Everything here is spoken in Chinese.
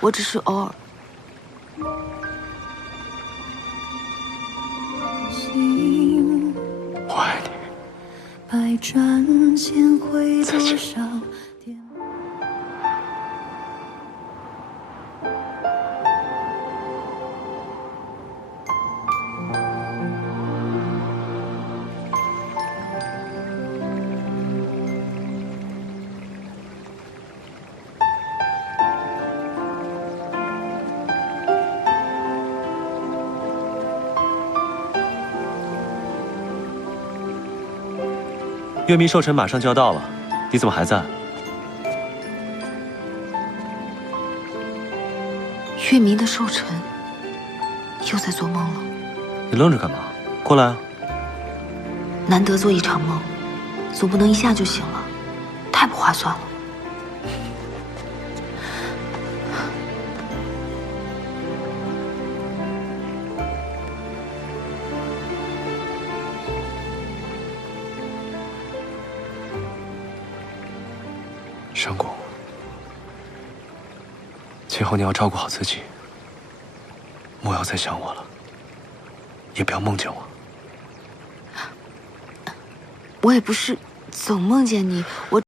我只是偶尔。我爱你。百转千回多少遍。月明寿辰马上就要到了，你怎么还在？月明的寿辰，又在做梦了。你愣着干嘛？过来啊！难得做一场梦，总不能一下就醒了，太不划算了。山谷，今后你要照顾好自己，莫要再想我了，也不要梦见我。我也不是总梦见你，我。